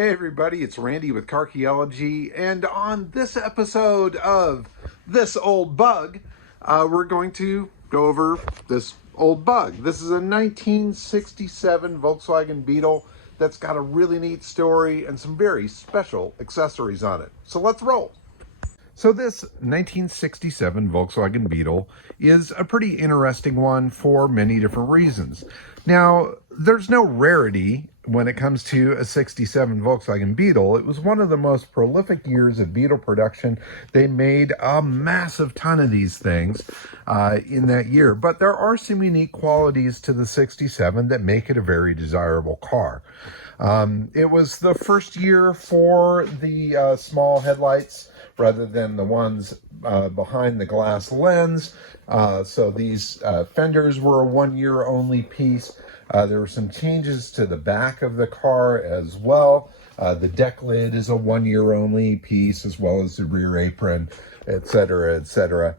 Hey everybody, it's Randy with Carchaeology, and on this episode of This Old Bug, we're going to go over this old bug. This is a 1967 Volkswagen Beetle that's got a really neat story and some very special accessories on it. So let's roll. So this 1967 Volkswagen Beetle is a pretty interesting one for many different reasons. Now, there's no rarity when it comes to a 67 Volkswagen Beetle. It was one of the most prolific years of Beetle production. They made a massive ton of these things in that year. But there are some unique qualities to the 67 that make it a very desirable car. It was the first year for the small headlights rather than the ones behind the glass lens. So these fenders were a one-year only piece. There were some changes to the back of the car as well. The deck lid is a one-year only piece, as well as the rear apron, etc., etc.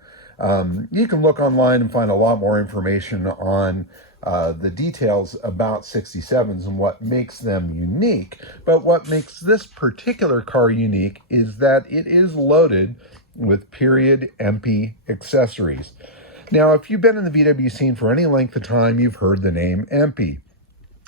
You can look online and find a lot more information on the details about 67s and what makes them unique. But what makes this particular car unique is that it is loaded with period Empi accessories. Now, if you've been in the VW scene for any length of time, you've heard the name Empi.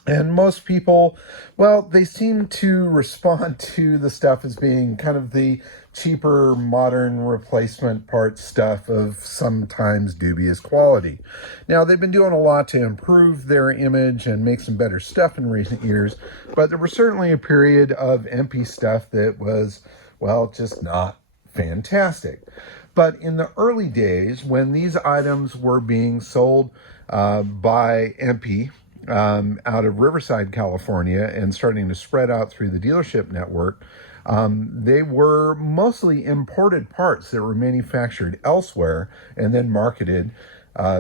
And most people, well, they seem to respond to the stuff as being kind of the cheaper, modern replacement part stuff of sometimes dubious quality. Now, they've been doing a lot to improve their image and make some better stuff in recent years, but there was certainly a period of Empi stuff that was, well, just not fantastic. But in the early days, when these items were being sold by Empi, out of Riverside, California, and starting to spread out through the dealership network, they were mostly imported parts that were manufactured elsewhere and then marketed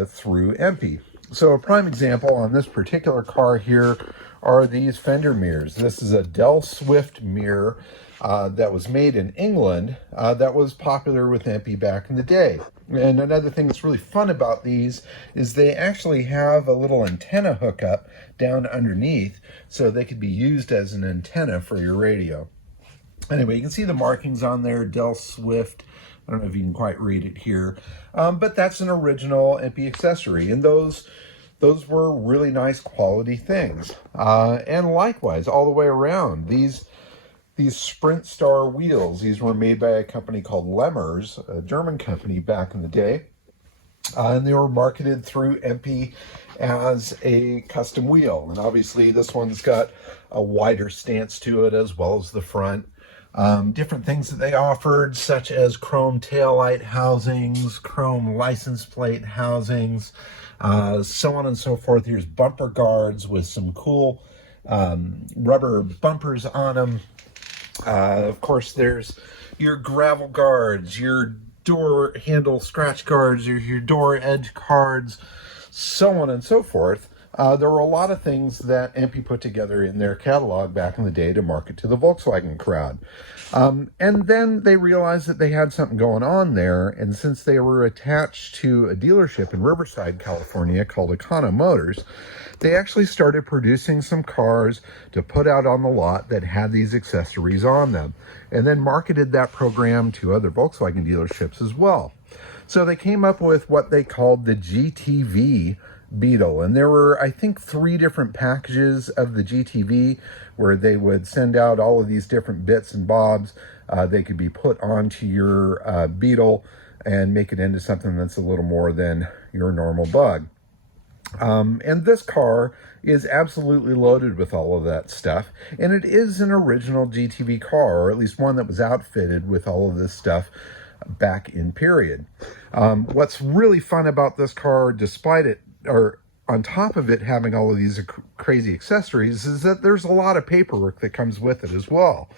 through Empi. So a prime example on this particular car here are these fender mirrors. This is a Del Swift mirror that was made in England that was popular with Empi back in the day. And another thing that's really fun about these is they actually have a little antenna hookup down underneath, so they could be used as an antenna for your radio. Anyway, you can see the markings on there, Del Swift. I don't know if you can quite read it here, but that's an original Empi accessory, and those were really nice quality things. And likewise, all the way around, these Sprint Star wheels, these were made by a company called Lemmers, a German company back in the day. And they were marketed through Empi as a custom wheel. And obviously this one's got a wider stance to it as well as the front. Different things that they offered, such as chrome taillight housings, chrome license plate housings, so on and so forth. Here's bumper guards with some cool rubber bumpers on them. Of course, there's your gravel guards, your door handle scratch guards, your door edge cards, so on and so forth. There were a lot of things that Empi put together in their catalog back in the day to market to the Volkswagen crowd. And then they realized that they had something going on there, and since they were attached to a dealership in Riverside, California called Econo Motors, they actually started producing some cars to put out on the lot that had these accessories on them, and then marketed that program to other Volkswagen dealerships as well. So they came up with what they called the GTV Beetle, and there were, I think, 3 different packages of the GTV where they would send out all of these different bits and bobs. They could be put onto your Beetle and make it into something that's a little more than your normal bug. And this car is absolutely loaded with all of that stuff, and it is an original GTV car, or at least one that was outfitted with all of this stuff back in period. What's really fun about this car, despite it, or on top of it having all of these crazy accessories, is that there's a lot of paperwork that comes with it as well.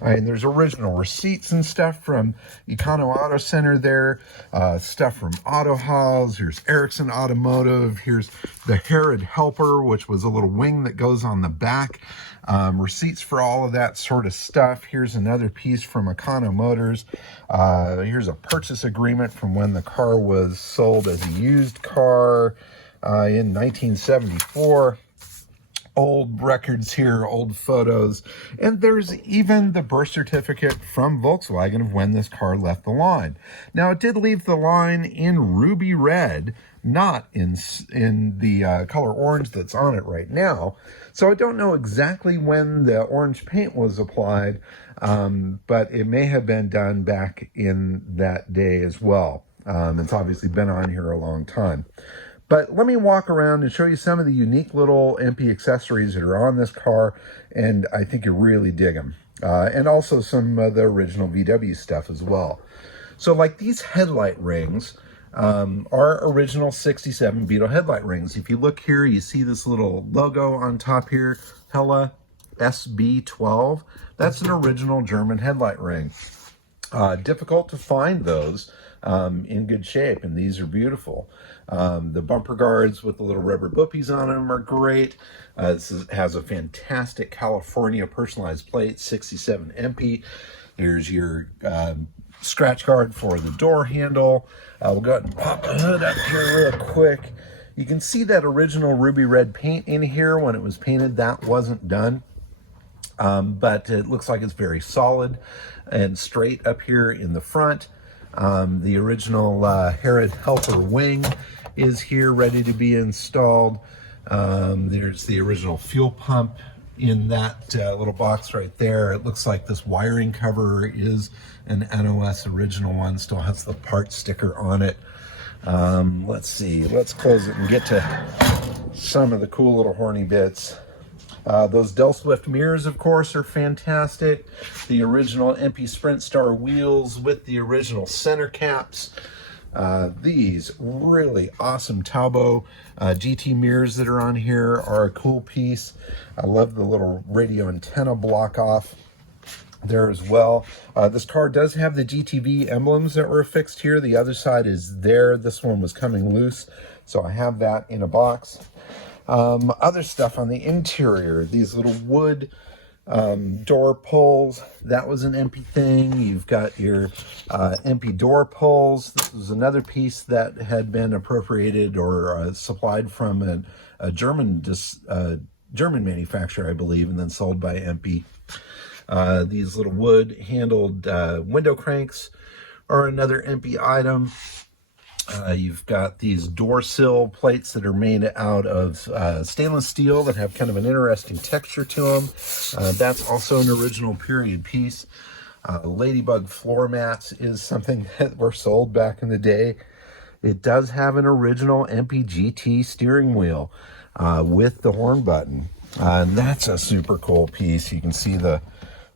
I mean, there's original receipts and stuff from Econo Auto Center there, stuff from Auto Halls, here's Ericsson Automotive, here's the Herod Helper, which was a little wing that goes on the back, receipts for all of that sort of stuff. Here's another piece from Econo Motors. Here's a purchase agreement from when the car was sold as a used car in 1974. old records here, old photos, and there's even the birth certificate from Volkswagen of when this car left the line. Now, it did leave the line in ruby red, not in the color orange that's on it right now. So I don't know exactly when the orange paint was applied, but it may have been done back in that day as well. It's obviously been on here a long time. But let me walk around and show you some of the unique little Empi accessories that are on this car, and I think you really dig them. And also some of the original VW stuff as well. So like these headlight rings are original 67 Beetle headlight rings. If you look here, you see this little logo on top here, Hella SB12. That's an original German headlight ring. Difficult to find those in good shape, and these are beautiful. The bumper guards with the little rubber boopies on them are great. Has a fantastic California personalized plate, 67 Empi. Here's your scratch guard for the door handle. We'll go ahead and pop the hood up here real quick. You can see that original ruby red paint in here when it was painted. That wasn't done. But it looks like it's very solid and straight up here in the front. The original Herod Helper wing is here ready to be installed. There's the original fuel pump in that little box right there. It looks like this wiring cover is an NOS original one, still has the part sticker on it. Let's see, let's close it and get to some of the cool little horny bits. Those Del Swift mirrors, of course, are fantastic. The original Empi Sprint Star wheels with the original center caps. These really awesome Talbot GT mirrors that are on here are a cool piece. I love the little radio antenna block off there as well. This car does have the GTV emblems that were affixed here. The other side is there. This one was coming loose, so I have that in a box. Other stuff on the interior, these little wood door pulls, that was an Empi thing. You've got your Empi door pulls. This was another piece that had been appropriated or supplied from a German manufacturer, I believe, and then sold by Empi. These little wood handled window cranks are another Empi item. You've got these door sill plates that are made out of stainless steel that have kind of an interesting texture to them. That's also an original period piece. Ladybug floor mats is something that were sold back in the day. It does have an original Empi GT steering wheel with the horn button. And that's a super cool piece. You can see the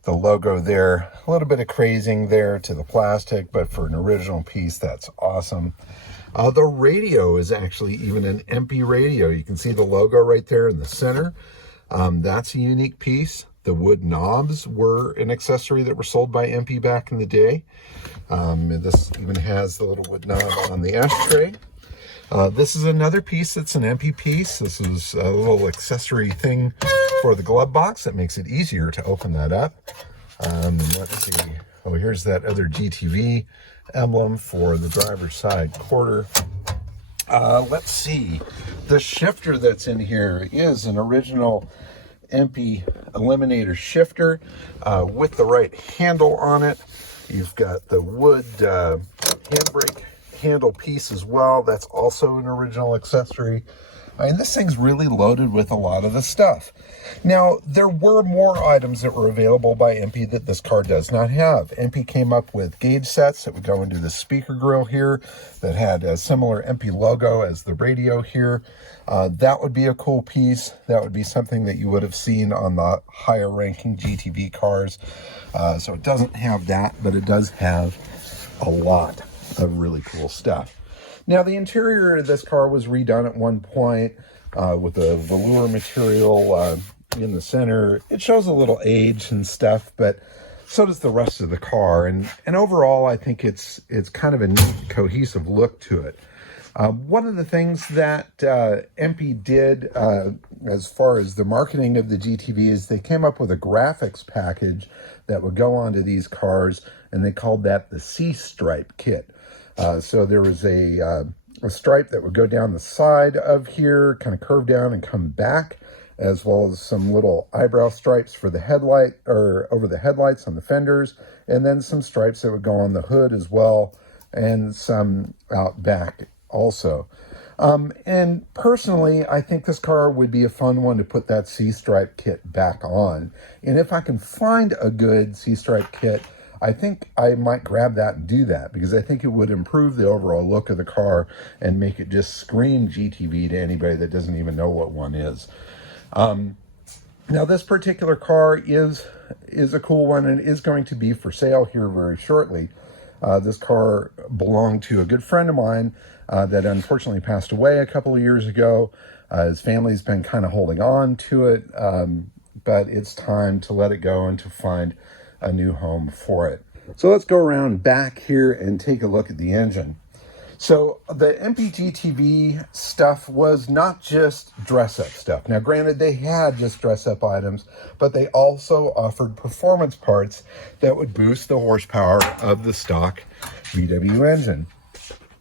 logo there. A little bit of crazing there to the plastic, but for an original piece, that's awesome. The radio is actually even an Empi radio. You can see the logo right there in the center. That's a unique piece. The wood knobs were an accessory that were sold by Empi back in the day. This even has the little wood knob on the ashtray. This is another piece that's an Empi piece. This is a little accessory thing for the glove box that makes it easier to open that up. Let's see. Oh, here's that other GTV emblem for the driver's side quarter. Let's see. The shifter that's in here is an original Empi Eliminator shifter with the right handle on it. You've got the wood handbrake handle piece as well. That's also an original accessory. I mean, this thing's really loaded with a lot of the stuff. Now, there were more items that were available by Empi that this car does not have. Empi came up with gauge sets that would go into the speaker grill here that had a similar Empi logo as the radio here. That would be a cool piece. That would be something that you would have seen on the higher ranking GTV cars. So it doesn't have that, but it does have a lot of really cool stuff. Now, the interior of this car was redone at one point with a velour material in the center. It shows a little age and stuff, but so does the rest of the car. And overall, I think it's kind of a neat, cohesive look to it. One of the things that Empi did as far as the marketing of the GTV is they came up with a graphics package that would go onto these cars, and they called that the C-Stripe kit. So there was a stripe that would go down the side of here, kind of curve down and come back as well as some little eyebrow stripes for the headlight, or over the headlights on the fenders, and then some stripes that would go on the hood as well, and some out back also. And personally, I think this car would be a fun one to put that C-stripe kit back on. And if I can find a good C-stripe kit, I think I might grab that and do that, because I think it would improve the overall look of the car and make it just scream GTV to anybody that doesn't even know what one is. Now, this particular car is a cool one and is going to be for sale here very shortly. This car belonged to a good friend of mine that unfortunately passed away a couple of years ago. His family's been kind of holding on to it, but it's time to let it go and to find a new home for it. So let's go around back here and take a look at the engine. So the Empi GTV stuff was not just dress-up stuff. Now, granted, they had just dress-up items, but they also offered performance parts that would boost the horsepower of the stock VW engine.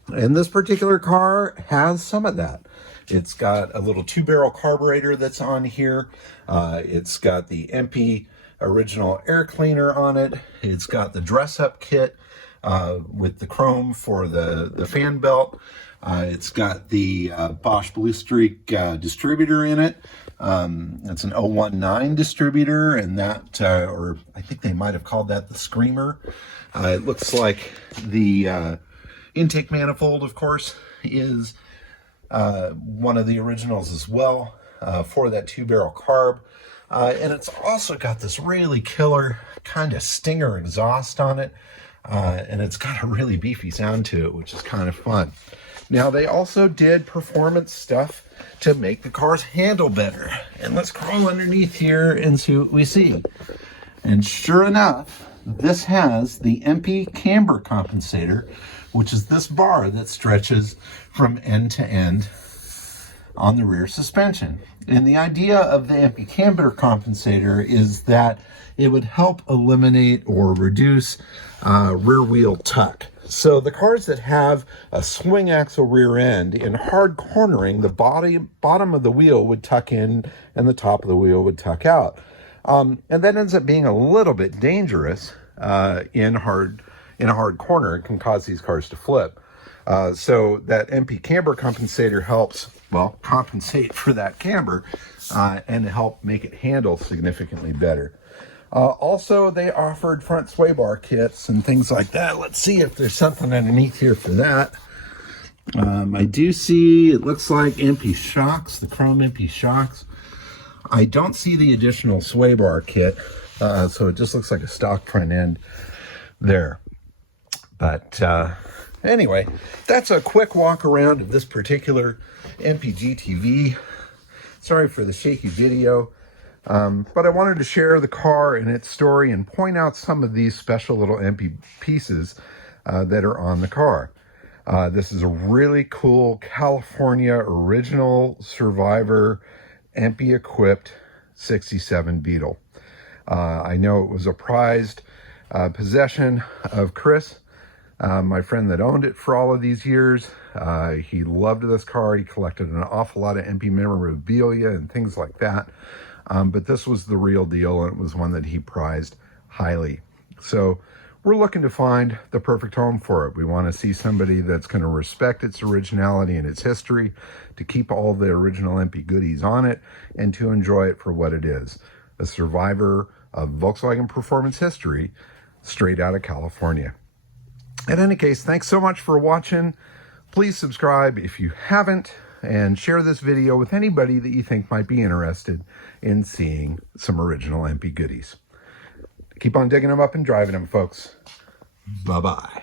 And this particular car has some of that. It's got a little 2-barrel carburetor that's on here. It's got the Empi original air cleaner on it. It's got the dress-up kit with the chrome for the fan belt. It's got the Bosch Blue Streak distributor in it. It's an 019 distributor, and that, or I think they might have called that the Screamer. It looks like the intake manifold, of course, is one of the originals as well for that 2-barrel carb. And it's also got this really killer kind of stinger exhaust on it. And it's got a really beefy sound to it, which is kind of fun. Now, they also did performance stuff to make the cars handle better. And let's crawl underneath here and see what we see. And sure enough, this has the Empi camber compensator, which is this bar that stretches from end to end on the rear suspension. And the idea of the Empi camber compensator is that it would help eliminate or reduce rear wheel tuck. So the cars that have a swing axle rear end, in hard cornering, the bottom of the wheel would tuck in and the top of the wheel would tuck out. And that ends up being a little bit dangerous in a hard corner. It can cause these cars to flip. So that Empi camber compensator helps, well, compensate for that camber and help make it handle significantly better. Also, they offered front sway bar kits and things like that. Let's see if there's something underneath here for that. I do see, it looks like Empi shocks, the chrome Empi shocks. I don't see the additional sway bar kit, so it just looks like a stock front end there. But anyway, that's a quick walk around of this particular Empi GTV. Sorry for the shaky video. But I wanted to share the car and its story and point out some of these special little Empi pieces that are on the car. This is a really cool California original Survivor Empi equipped 67 Beetle. I know it was a prized possession of Chris, my friend that owned it for all of these years. He loved this car. He collected an awful lot of Empi memorabilia and things like that. But this was the real deal, and it was one that he prized highly. So we're looking to find the perfect home for it. We want to see somebody that's going to respect its originality and its history, to keep all the original Empi goodies on it, and to enjoy it for what it is, a survivor of Volkswagen performance history straight out of California. In any case, thanks so much for watching. Please subscribe if you haven't, and share this video with anybody that you think might be interested in seeing some original Empi goodies. Keep on digging them up and driving them, folks. Bye-bye.